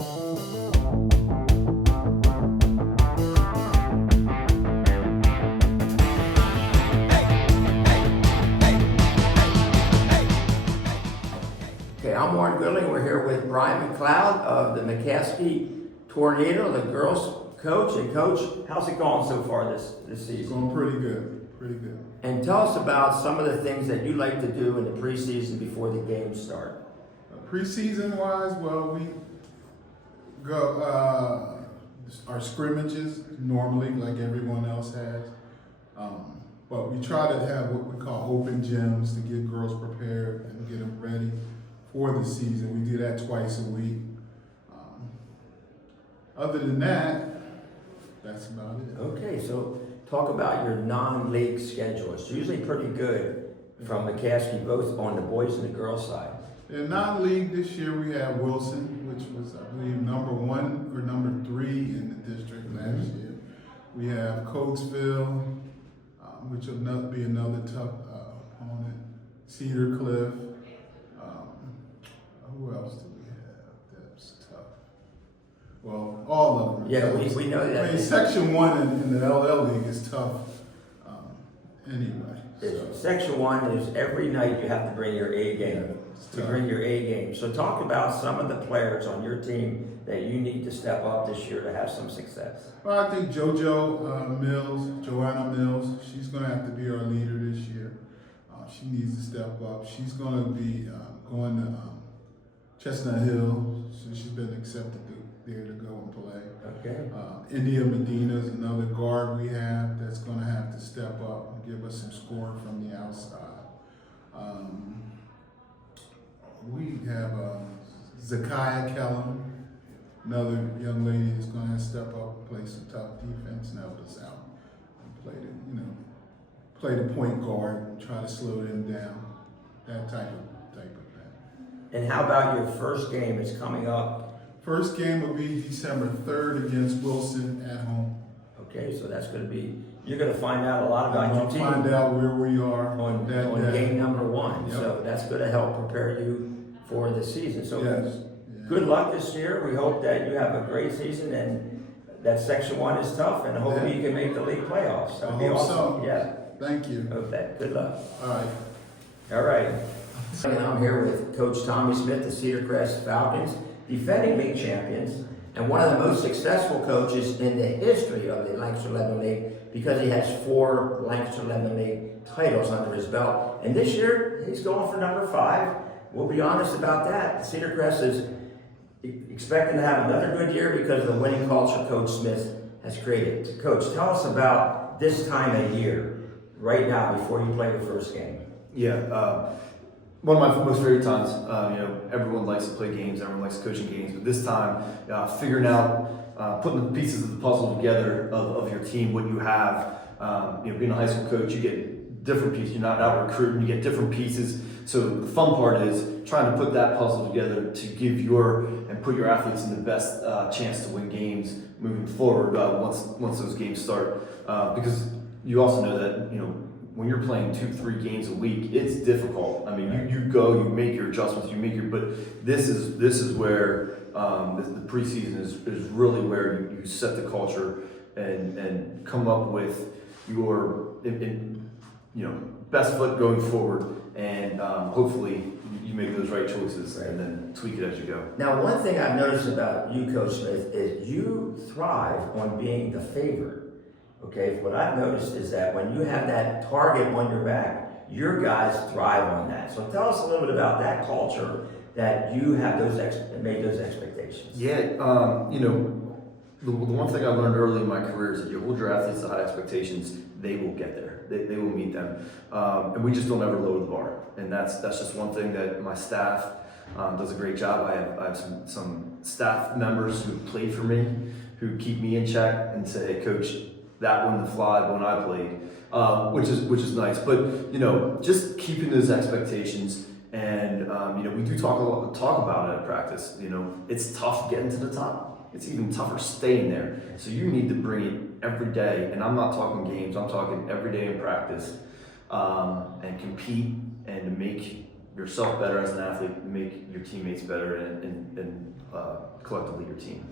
Okay, I'm Goodling. We're here with Brian McLeod of the McCaskey Tornado, the girls coach. And coach, how's it going so far this season? It's going pretty good. And tell us about some of the things that you like to do in the preseason before the games start. Preseason wise, well, we go our scrimmages normally like everyone else has. But we try to have what we call open gyms to get girls prepared and get them ready for the season. We do that twice a week. Other than that, that's about it. Okay, so talk about your non-league schedule. It's usually pretty good from McCaskey, both on the boys and the girls side. In non-league this year, we have Wilson, which was, I believe, number 1 or number 3 in the district last year. We have Coatesville, which will be another tough opponent. Cedar Cliff. Who else do we have that's tough? Well, all of them. Yeah, we know that. I mean, Section 1 in the LL League is tough anyway. So. Section 1 is every night you have to bring your A game. Yeah, bring your A game. So talk about some of the players on your team that you need to step up this year to have some success. Well, I think Joanna Mills, she's going to have to be our leader this year. She needs to step up. She's going to be going to Chestnut Hill, so she's been accepted there to go and play. Okay. India Medina is another guard we have that's going to have to step up and give us some scoring from the outside. We have Zakiah Kellum, another young lady that's going to have to step up and play some tough defense and help us out. And play the point guard and try to slow them down. That type of thing. And how about your first game? It's coming up. First game will be December 3rd against Wilson at home. Okay, so that's going to be, you're going to find out a lot about your team. Find out where we are on game number 1. Yep. So that's going to help prepare you for the season. So yes. Good luck this year. We hope that you have a great season and that Section 1 is tough and hopefully you can make the league playoffs. That would be awesome. So. Yeah. Thank you. Hope that. Good luck. All right. All right. And I'm here with Coach Tommy Smith, the Cedar Crest Falcons, defending league champions, and one of the most successful coaches in the history of the Lancaster Lebanon League because he has 4 Lancaster Lebanon League titles under his belt. And this year, he's going for number 5. We'll be honest about that. Cedar Crest is expecting to have another good year because of the winning culture Coach Smith has created. Coach, tell us about this time of year, right now, before you play the first game. Yeah, one of my most favorite times. Everyone likes to play games, everyone likes coaching games, but this time, figuring out, putting the pieces of the puzzle together of your team, what you have. Being a high school coach, you get different pieces. You're not out recruiting, you get different pieces. So the fun part is trying to put that puzzle together to give and put your athletes in the best chance to win games moving forward once those games start. Because you also know that when you're playing 2-3 games a week, it's difficult. I mean, you go, you make your adjustments, but this is where the preseason is really where you set the culture and come up with your best foot going forward, and hopefully you make those right choices and then tweak it as you go. Now, one thing I've noticed about you, Coach Smith, is you thrive on being the favorite. Okay, what I've noticed is that when you have that target on your back, your guys thrive on that. So tell us a little bit about that culture that you have made those expectations. Yeah, the one thing I learned early in my career is that you hold your athletes to high expectations, they will get there. They will meet them, and we just don't ever lower the bar. And that's just one thing that my staff does a great job. I have some staff members who played for me, who keep me in check and say, "Hey, Coach, that wouldn't have fly when I played," which is nice. But just keeping those expectations, and we do talk about it at practice. It's tough getting to the top. It's even tougher staying there. So you need to bring it every day, and I'm not talking games. I'm talking every day in practice, and compete and to make yourself better as an athlete, make your teammates better, and collectively your team.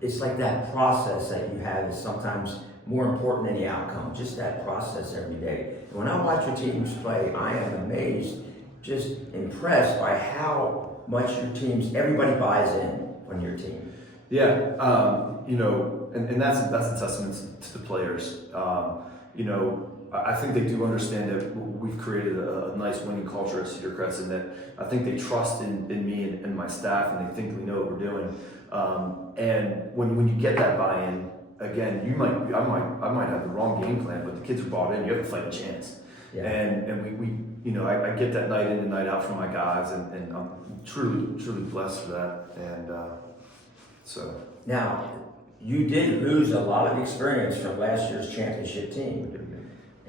It's like that process that you have is sometimes more important than the outcome, just that process every day. And when I watch your teams play, I am amazed, just impressed by how much your teams, everybody buys in on your team. Yeah, you know, and that's a testament to the players. You know, I think they do understand that we've created a nice winning culture at Cedar Crest, and that I think they trust in me and my staff, and they think we know what we're doing. And when you get that buy-in, again, I might have the wrong game plan, but the kids are bought in. You have a fighting chance. Yeah. And we you know, I get that night in and night out from my guys, and I'm truly blessed for that. And so Now, you did lose a lot of experience from last year's championship team,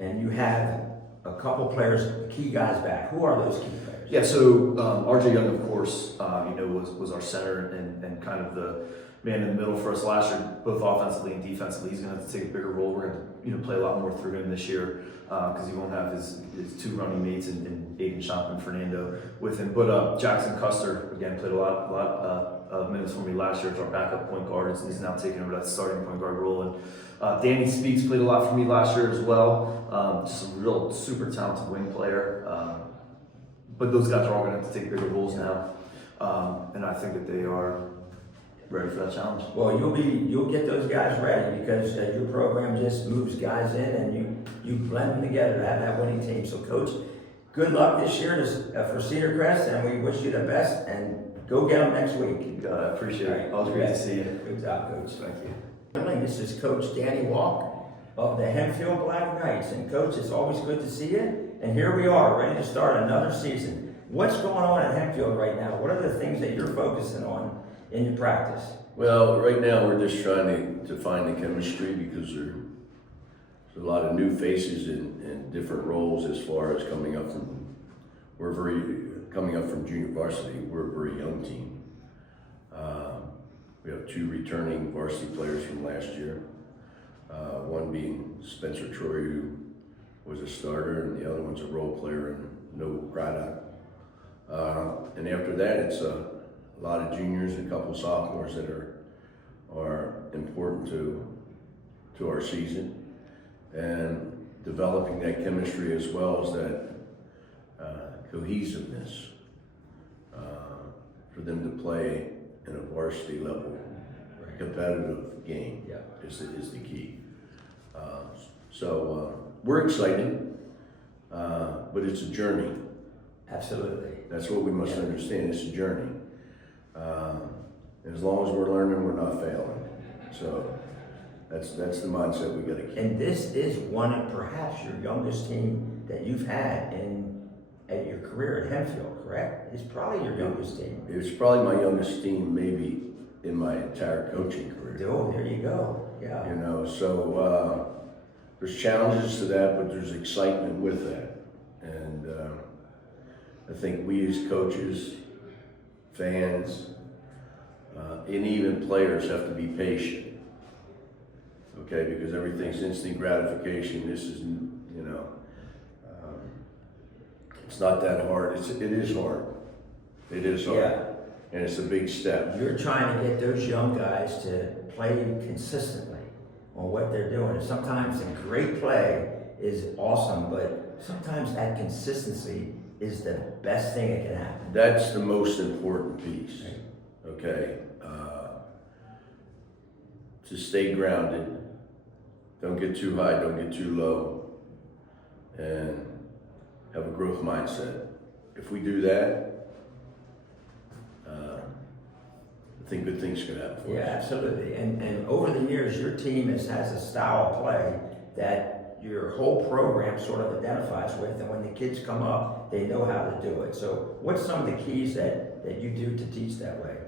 and you have a couple players, key guys back. Who are those key players? yeah, so RJ Young, of course, you know, was our center and kind of the man in the middle for us last year, both offensively and defensively. He's going to have to take a bigger role. We're going to, you know, play a lot more through him this year because he won't have his two running mates in Aiden Shop and Fernando with him. But Jackson Custer, again, played a lot of minutes for me last year as our backup point guard, and he's now taking over that starting point guard role. And Danny Speaks played a lot for me last year as well. Just a real super talented wing player. But those guys are all going to have to take bigger roles now. And I think that they are ready for that challenge. Well, you'll get those guys ready because your program just moves guys in and you blend them together to have that winning team. So, Coach, good luck this year for Cedar Crest, and we wish you the best. And go get them next week. I appreciate it. Right. Always great to see you. Good job, Coach. Thank you. This is Coach Danny Walk of the Hempfield Black Knights. And Coach, it's always good to see you. And here we are, ready to start another season. What's going on at Hempfield right now? What are the things that you're focusing on in your practice? Well, right now we're just trying to find the chemistry because there's a lot of new faces in different roles as far as coming up from junior varsity. We're a very young team. We have two returning varsity players from last year. One being Spencer Troy, who was a starter, and the other one's a role player, and no Braddock. And after that, it's a lot of juniors and a couple of sophomores that are important to our season, and developing that chemistry as well as that cohesiveness for them to play in a varsity level competitive game is the key. So we're excited, but it's a journey. Absolutely. That's what we must understand. It's a journey. As long as we're learning, we're not failing. So that's the mindset we got to keep. And this is one of perhaps your youngest team that you've had at your career at Hempfield, correct? It's probably your youngest team. It's probably my youngest team, maybe in my entire coaching career. Oh, there you go. Yeah. You know, so there's challenges to that, but there's excitement with that. And I think we as coaches, fans, and even players have to be patient. Okay, because everything's instant gratification. This is, you know, it's not that hard. It is hard. It is hard. Yeah. And it's a big step. You're trying to get those young guys to play consistently on what they're doing. And sometimes a great play is awesome, but sometimes that consistency is the best thing that can happen. That's the most important piece. Okay. To stay grounded. Don't get too high, don't get too low, and have a growth mindset. If we do that, I think good things can happen for Yeah, us. absolutely. And over the years, your team has a style of play that your whole program sort of identifies with, and when the kids come up, they know how to do it. So what's some of the keys that you do to teach that way?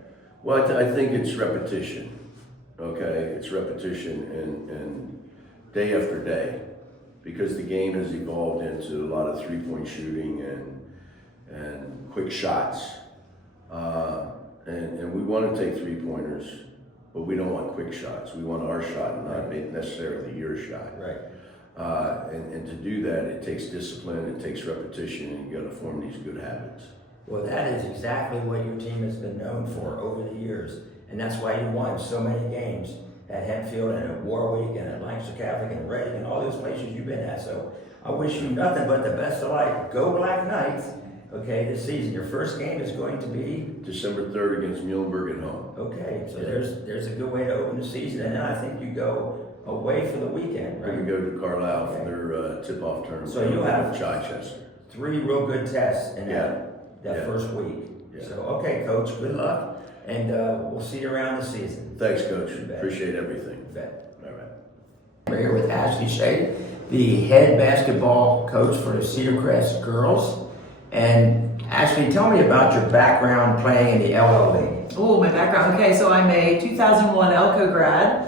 Well, I think it's repetition. Okay, it's repetition and day after day, because the game has evolved into a lot of three-point shooting and quick shots. And we want to take three-pointers, but we don't want quick shots. We want our shot, not necessarily your shot. Right. And to do that, it takes discipline, it takes repetition, and you got to form these good habits. Well, that is exactly what your team has been known for over the years. And that's why you won so many games at Hempfield and at Warwick and at Lancaster Catholic and Reading and all those places you've been at. So I wish you nothing but the best of luck. Go Black Knights, okay, this season. Your first game is going to be? December 3rd against Muhlenberg at home. Okay, so there's a good way to open the season. And then I think you go away for the weekend, Then we right? go to Carlisle for their tip-off tournament. So you'll have Chichester. 3 real good tests in that Yeah. first week. Yeah. So, okay, Coach, good luck. And we'll see you around the season. Thanks, Coach. You bet. Appreciate everything. You bet. All right. We're here with Ashley Shea, the head basketball coach for the Cedar Crest girls. And Ashley, tell me about your background playing in the LL League. Oh, my background. Okay, so I'm a 2001 Elko grad.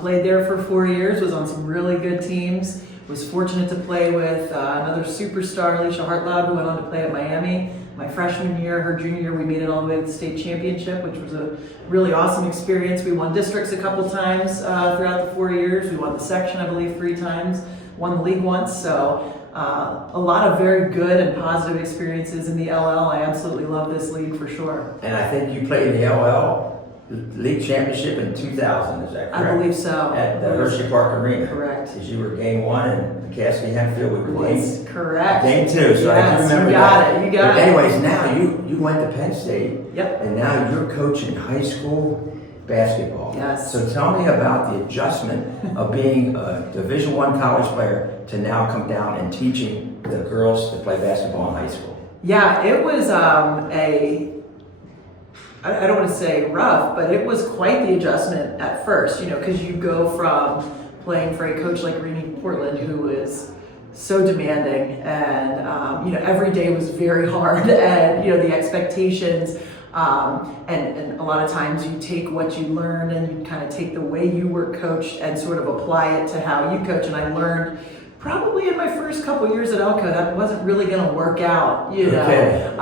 Played there for 4 years, was on some really good teams. Was fortunate to play with another superstar, Alicia Hartlaub, who went on to play at Miami. My freshman year, her junior year, we made it all the way to the state championship, which was a really awesome experience. We won districts a couple times throughout the 4 years. We won the section, I believe, 3 times. Won the league once. So a lot of very good and positive experiences in the LL. I absolutely love this league for sure. And I think you played in the LL League Championship in 2000, is that correct? I believe so. At the Hershey Park Arena. Correct. Because you were game 1 and Cassidy Hempfield were Was correct. game 2. So I Yes, do remember you got that. it. You got But it. anyways, now you went to Penn State. Yep. And now you're coaching high school basketball. Yes. So tell me about the adjustment of being a Division I college player to now come down and teaching the girls to play basketball in high school. Yeah, it was I don't want to say rough, but it was quite the adjustment at first, because you go from playing for a coach like Renee Portland, who is so demanding and, every day was very hard and, the expectations, and a lot of times you take what you learn and you kind of take the way you were coached and sort of apply it to how you coach. And I learned probably in my first couple years at Elko that wasn't really going to work out, Okay.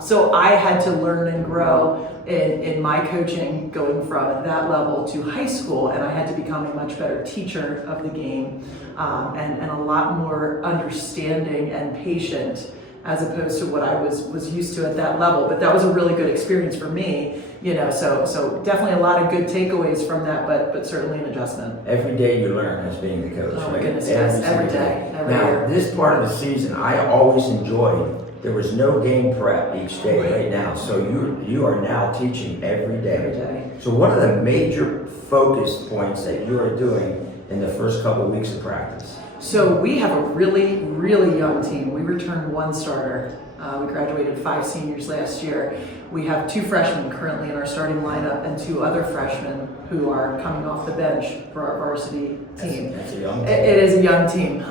So I had to learn and grow in my coaching going from that level to high school, and I had to become a much better teacher of the game and a lot more understanding and patient as opposed to what I was used to at that level. But that was a really good experience for me, so definitely a lot of good takeaways from that, but certainly an adjustment. Every day you learn as being the coach. Oh my right? goodness, yes, every single day, every now, year. this part of the season, I always enjoyed. There was no game prep each day right now, so you are now teaching every day. Every day. So what are the major focus points that you are doing in the first couple of weeks of practice? So we have a really, really young team. We returned 1 starter. We graduated 5 seniors last year. We have 2 freshmen currently in our starting lineup and 2 other freshmen who are coming off the bench for our varsity team. That's a young team. It is a young team.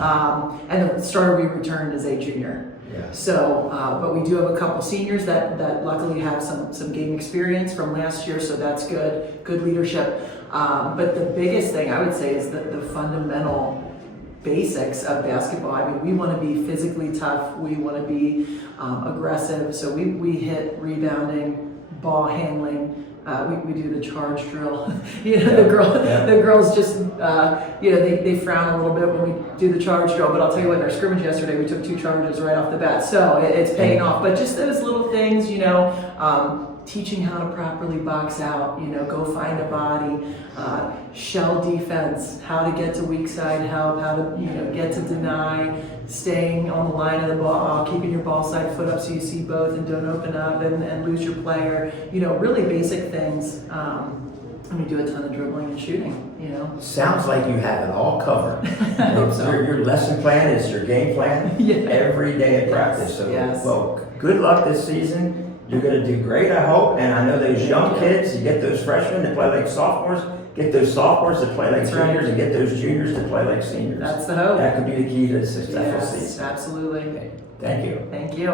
And the starter we returned is a junior. Yeah. So, but we do have a couple seniors that luckily have some game experience from last year, so that's good leadership. But the biggest thing I would say is the fundamental basics of basketball. I mean, we want to be physically tough. We want to be aggressive. So we hit rebounding, ball handling. We do the charge drill. The girls just they frown a little bit when we do the charge drill. But I'll tell you what, in our scrimmage yesterday, we took 2 charges right off the bat. So it's paying off. But just those little things, teaching how to properly box out, go find a body, shell defense, how to get to weak side, how to, get to deny, staying on the line of the ball, keeping your ball side foot up so you see both and don't open up and lose your player, really basic things. And we do a ton of dribbling and shooting, Sounds like you have it all covered. hope so. Your lesson plan is your game plan Yeah. every day at practice. So, yes. well, good luck this season. You're going to do great, I hope. And I know those young kids, you get those freshmen to play like sophomores, get those sophomores to play like That's right. juniors, and get those juniors to play like seniors. That's the hope. That could be the key to a successful Yes, season. absolutely. Thank you. Thank you.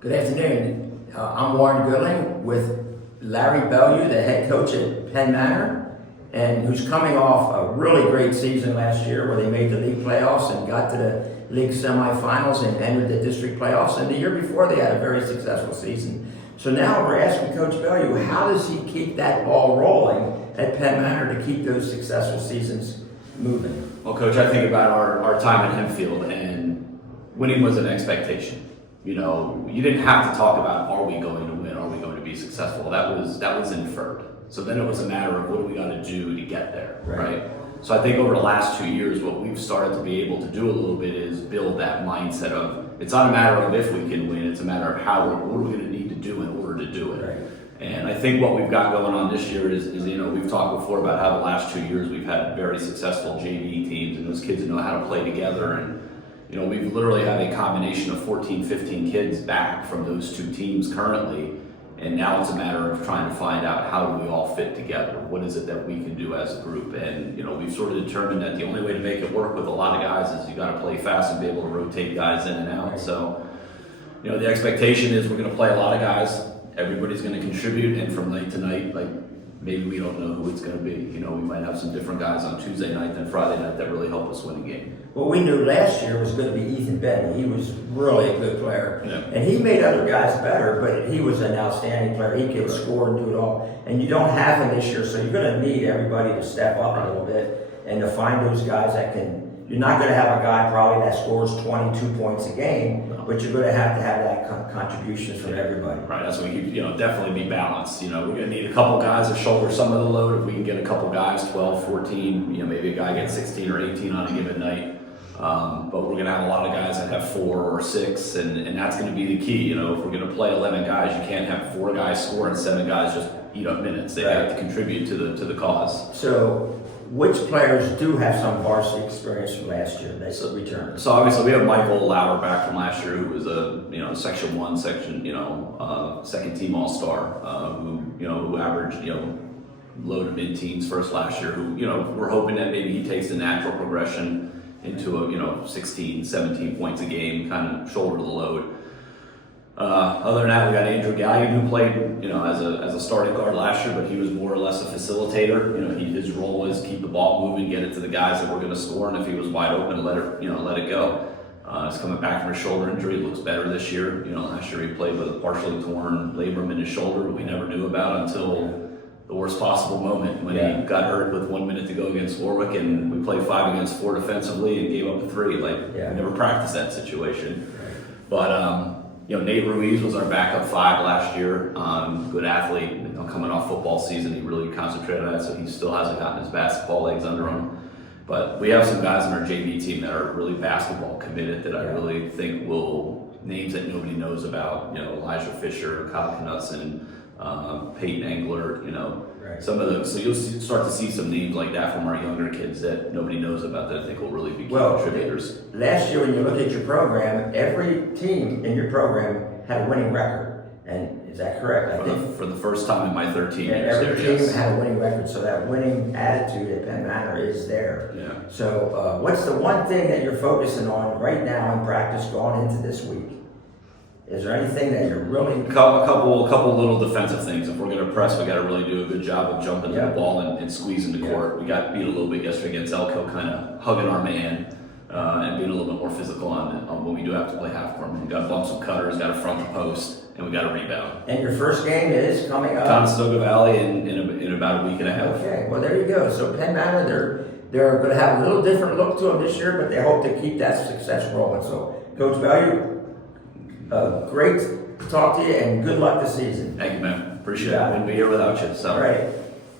Good afternoon. I'm Warren Goodling with Larry Bellew, the head coach at Penn Manor, and who's coming off a really great season last year where they made the league playoffs and got to the league semifinals and entered the district playoffs. And the year before, they had a very successful season. So now we're asking Coach Bellew, how does he keep that ball rolling at Penn Manor to keep those successful seasons moving? Well, Coach, I think about our time at Hempfield, and winning was an expectation. You know, you didn't have to talk about, are we going to win? Are we going to be successful? That was inferred. So then it was a matter of what do we got to do to get there, right? So I think over the last 2 years, what we've started to be able to do a little bit is build that mindset of, it's not a matter of if we can win, it's a matter of what are we going to need to do in order to do it. Right. And I think what we've got going on this year is, you know, we've talked before about how the last 2 years we've had very successful JV teams, and those kids know how to play together. And, you know, we've literally had a combination of 14, 15 kids back from those two teams currently. And now it's a matter of trying to find out how do we all fit together? What is it that we can do as a group? And, you know, we've sort of determined that the only way to make it work with a lot of guys is you got to play fast and be able to rotate guys in and out. So, you know, the expectation is we're going to play a lot of guys. Everybody's going to contribute, and from night to night, like, maybe we don't know who it's going to be. You know, we might have some different guys on Tuesday night than Friday night that really help us win a game. Well, we knew last year was going to be Ethan Benny. He was really a good player. Yeah. And he made other guys better, but he was an outstanding player. He could score and do it all. And you don't have him this year, so you're going to need everybody to step up a little bit and to find those guys that can. You're not going to have a guy probably that scores 22 points a game, but you're going to have that contributions from everybody. Right, that's when you know, definitely be balanced. You know, we're going to need a couple guys to shoulder some of the load. If we can get a couple guys, 12, 14, you know, maybe a guy gets 16 or 18 on a given night. But we're going to have a lot of guys that have 4 or 6, and that's going to be the key. You know, if we're going to play 11 guys, you can't have 4 guys score and 7 guys just eat up minutes. They have to contribute to the cause. So, which players do have some varsity experience from last year? They returned. So obviously we have Michael Lauer back from last year, who was a Section 1, second team All-Star, who averaged low to mid-teens first last year. Who we're hoping that maybe he takes the natural progression into a 16, 17 points a game, kind of shoulder the load. Other than that, we got Andrew Gallion, who played, as a starting guard last year, but he was more or less a facilitator. His role was keep the ball moving, get it to the guys that were going to score, and if he was wide open, let it go. He's coming back from his shoulder injury. Looks better this year. Last year he played with a partially torn labrum in his shoulder, we never knew about until the worst possible moment when he got hurt with 1 minute to go against Warwick, and we played 5 against 4 defensively and gave up a 3. We never practiced that situation, but. Nate Ruiz was our backup 5 last year. Good athlete. Coming off football season, he really concentrated on that, so he still hasn't gotten his basketball legs under him. But we have some guys on our JV team that are really basketball committed that I really think will, names that nobody knows about. Elijah Fisher, Kyle Knutson, Peyton Engler. Some of those. So you'll start to see some names like that from our younger kids that nobody knows about that I think will really be key contributors. Last year, when you look at your program, every team in your program had a winning record. And is that correct? I think for the first time in my 13 years, every team had a winning record, so that winning attitude at Penn Manor is there. Yeah. So, what's the one thing that you're focusing on right now in practice going into this week? Is there anything that you're really... A couple little defensive things. If we're going to press, we got to really do a good job of jumping to the ball and squeezing the court. We got beat a little bit yesterday against Elko, kind of hugging our man and being a little bit more physical on when we do have to play half court. We got to bump some cutters, got to front the post, and we got to rebound. And your first game is coming up? Conestoga Valley in about a week and a half. Okay, well there you go. So Penn Manor, they're going to have a little different look to them this year, but they hope to keep that success rolling. So, Coach Value, great to talk to you, and good luck this season. Thank you, man. Appreciate it. Wouldn't be here without you. So. All right.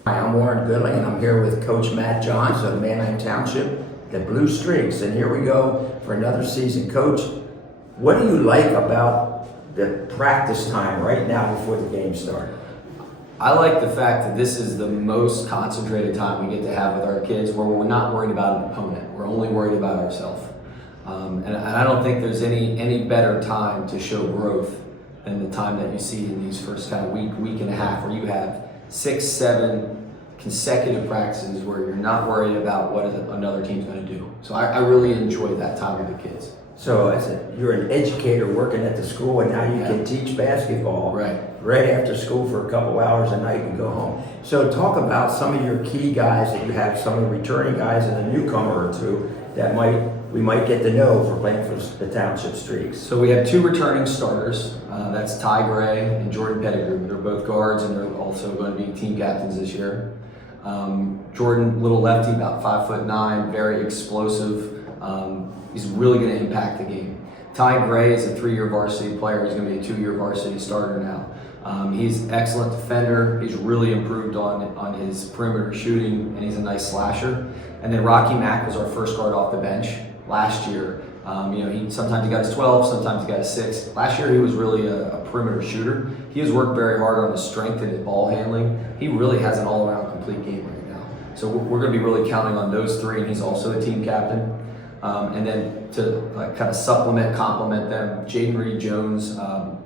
Hi, I'm Warren Goodling, and I'm here with Coach Matt Johns of Manheim Township, the Blue Streaks. And here we go for another season. Coach, what do you like about the practice time right now before the game starts? I like the fact that this is the most concentrated time we get to have with our kids, where we're not worried about an opponent. We're only worried about ourselves. And I don't think there's any better time to show growth than the time that you see in these first kind of week and a half, where you have 6, 7 consecutive practices where you're not worried about what another team's going to do. So I really enjoy that time with the kids. So I said, you're an educator working at the school, and now you can teach basketball right after school for a couple hours a night and go home. So talk about some of your key guys that you have, some of the returning guys and a newcomer or two that we might get to know for playing for the Township Streaks. So we have 2 returning starters. That's Ty Gray and Jordan Pettigrew. They're both guards, and they're also going to be team captains this year. Jordan, little lefty, about 5'9", very explosive. He's really going to impact the game. Ty Gray is a 3-year varsity player. He's going to be a 2-year varsity starter now. He's an excellent defender. He's really improved on his perimeter shooting, and he's a nice slasher. And then Rocky Mack was our first guard off the bench last year. He sometimes he got his 12, sometimes he got his 6. Last year he was really a perimeter shooter. He has worked very hard on his strength and his ball handling. He really has an all-around complete game right now. So we're going to be really counting on those 3, and he's also a team captain. And then to kind of complement them, Jaden Reed-Jones,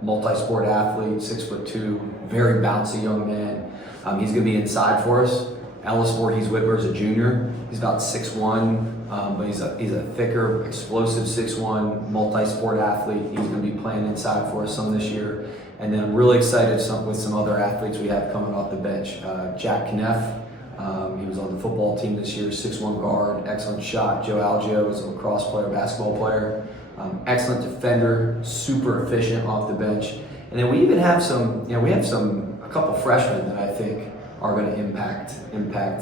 multi-sport athlete, 6'2", very bouncy young man. He's going to be inside for us. Ellis Voorhees-Whitmer is a junior. He's about 6'1", but he's a thicker, explosive 6'1", multi-sport athlete. He's going to be playing inside for us some this year. And then I'm really excited with some other athletes we have coming off the bench. Jack Kneff. He was on the football team this year, 6'1" guard, excellent shot. Joe Algio is a lacrosse player, basketball player, excellent defender, super efficient off the bench. And then we even have a couple freshmen that I think are going to impact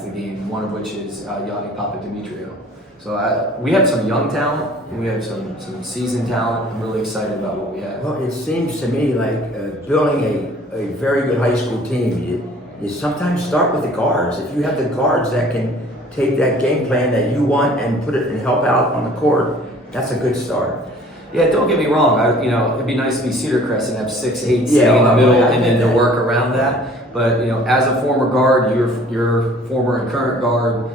the game. One of which is Yanni Papadimitriou. So we have some young talent, and we have some seasoned talent. I'm really excited about what we have. Well, it seems to me like building a very good high school team, you sometimes start with the guards. If you have the guards that can take that game plan that you want and put it and help out on the court, that's a good start. Yeah, don't get me wrong. It'd be nice to be Cedar Crest and have 6'8" sitting in the middle, and then to work around that. But as a former guard, you're former and current guard.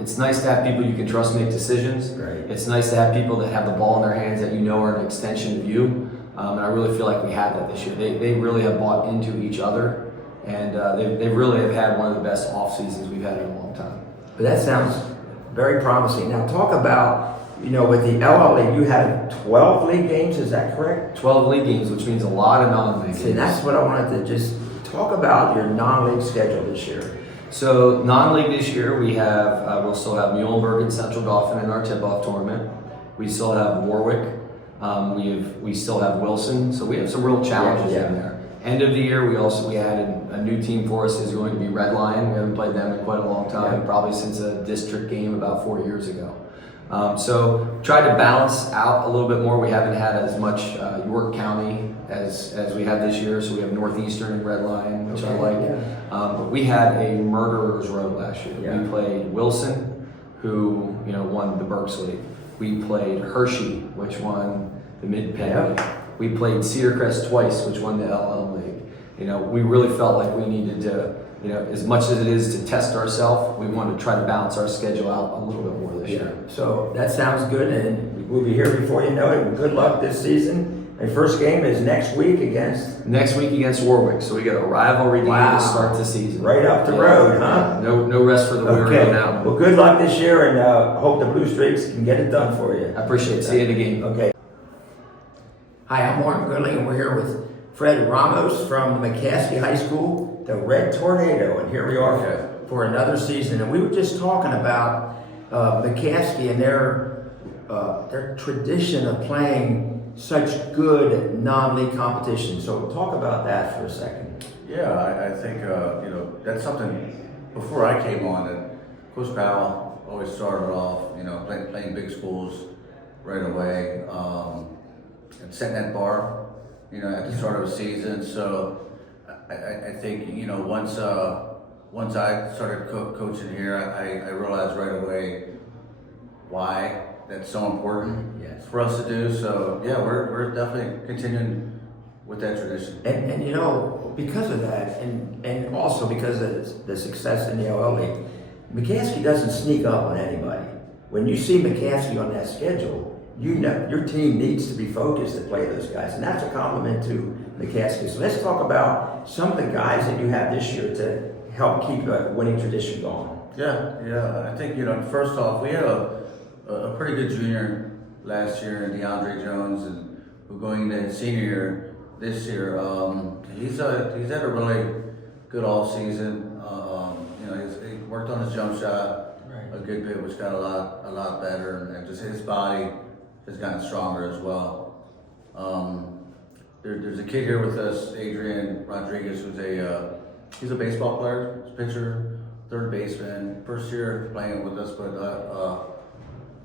It's nice to have people you can trust make decisions. Right. It's nice to have people that have the ball in their hands that are an extension of you. And I really feel like we have that this year. They really have bought into each other. And they really have had one of the best off seasons we've had in a long time. But that sounds very promising. Now talk about, with the LL League, you had 12 league games, is that correct? 12 league games, which means a lot of non-league See, games. that's what I wanted to just talk about, your non-league schedule this year. So non-league this year, we'll still have Muhlenberg and Central Dauphin in our tip-off tournament. We still have Warwick. We still have Wilson. So we have some real challenges in there. End of the year, we added a new team for us is going to be Red Lion. We haven't played them in quite a long time, probably since a district game about 4 years ago. So tried to balance out a little bit more. We haven't had as much York County as we had this year. So we have Northeastern and Red Lion, which I like. But we had a murderer's row last year. Yeah. We played Wilson, who won the Berks League. We played Hershey, which won the Mid-Penn League. We played Cedar Crest twice, which won the LL League. We really felt like we needed to, as much as it is to test ourselves, we wanted to try to balance our schedule out a little bit more this year. So that sounds good, and we'll be here before you know it. Good luck this season. And first game is next week against Warwick. So we got a rivalry game to start the season. Right up the road, huh? No rest for the weary on that one. Well, good luck this year, and hope the Blue Streaks can get it done for you. I appreciate it. See you in the game. Okay. Hi, I'm Warren Goodling, and we're here with Fred Ramos from McCaskey High School, the Red Tornado, and here we are for another season. And we were just talking about McCaskey and their tradition of playing such good non-league competition. So we'll talk about that for a second. Yeah, I think that's something. Before I came on, that Coach Powell always started off, playing big schools right away. And setting that bar, at the start of a season. So I think, once I started coaching here, I realized right away why that's so important for us to do. So yeah, we're definitely continuing with that tradition. And because of that, and also because of the success in the LL League, McCaskey doesn't sneak up on anybody. When you see McCaskey on that schedule, your team needs to be focused to play those guys, and that's a compliment to McCaskey. So let's talk about some of the guys that you have this year to help keep a winning tradition going. Yeah. I think first off, we had a pretty good junior last year in DeAndre Jones, and who going into his senior year this year. He's had a really good off season. He worked on his jump shot a good bit, which got a lot better, and just his body has gotten stronger as well. There's a kid here with us, Adrian Rodriguez, who's he's a baseball player, he's a pitcher, third baseman, first year playing with us, but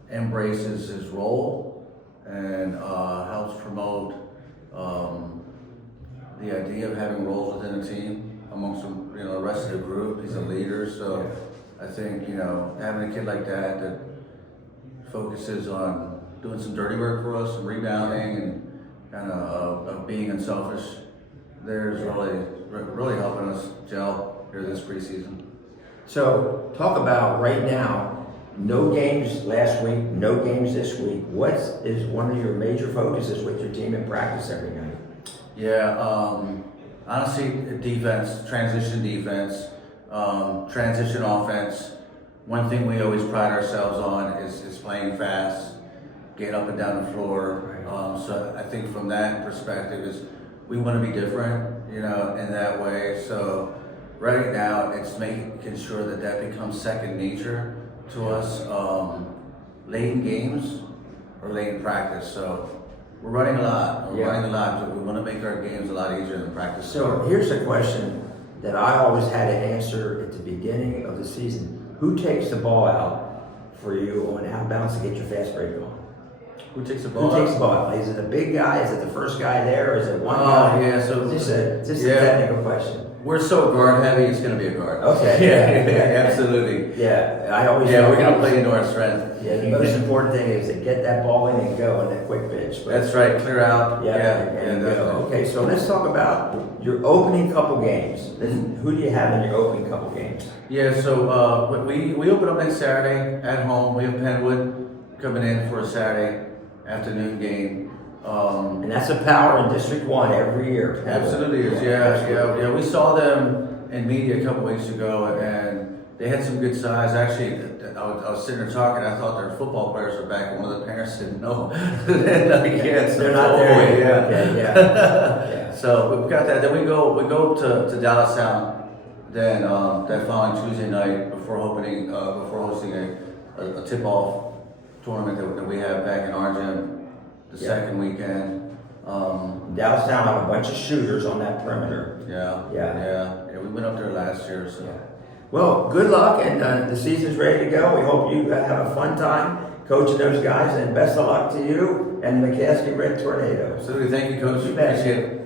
embraces his role and helps promote the idea of having roles within a team amongst the rest of the group. He's a leader, so I think having a kid like that focuses on doing some dirty work for us, some rebounding, and kind of being unselfish. There's really helping us gel here this preseason. So talk about right now, no games last week, no games this week. What is one of your major focuses with your team in practice every night? Yeah, honestly, defense, transition defense, transition offense. One thing we always pride ourselves on is playing fast, getting up and down the floor. So I think from that perspective is we want to be different, in that way. So right now it's making sure that becomes second nature to us, late in games or late in practice. So we're running a lot. We're running a lot, but we want to make our games a lot easier than practice. So here's a question that I always had to answer at the beginning of the season. Who takes the ball out for you on outbounds to get your fast break on? Who takes the ball? Who takes the ball out? Is it a big guy? Is it the first guy there? Or is it one Oh, guy? yeah, so- just a technical question. We're so guard heavy, it's going to be a guard. Okay. Yeah, absolutely. Yeah, I always. Yeah, we're going to play into our strength. Yeah, the most important thing is to get that ball in and go on that quick pitch. But That's right, clear out. yeah, and go. definitely. Okay, so let's talk about your opening couple games. Who do you have in your opening couple games? Yeah, so we open up next Saturday at home. We have Penwood coming in for a Saturday afternoon game. And that's a power in District 1 every year. Absolutely is, yeah. We saw them in media a couple weeks ago, and they had some good size. Actually, I was sitting there talking. I thought their football players were back, and one of the parents didn't know. They're not there yet. Yeah. Okay, yeah. So we've got that. Then we go to Dallastown. Then that following Tuesday night before hosting a tip-off tournament that we have back in our gym. The second weekend. Dallastown have a bunch of shooters on that perimeter. Yeah. We went up there last year, so. Well, good luck, and the season's ready to go. We hope you have a fun time coaching those guys, and best of luck to you and the McCaskey Red Tornadoes. Absolutely, thank you, Coach. You bet. Appreciate it.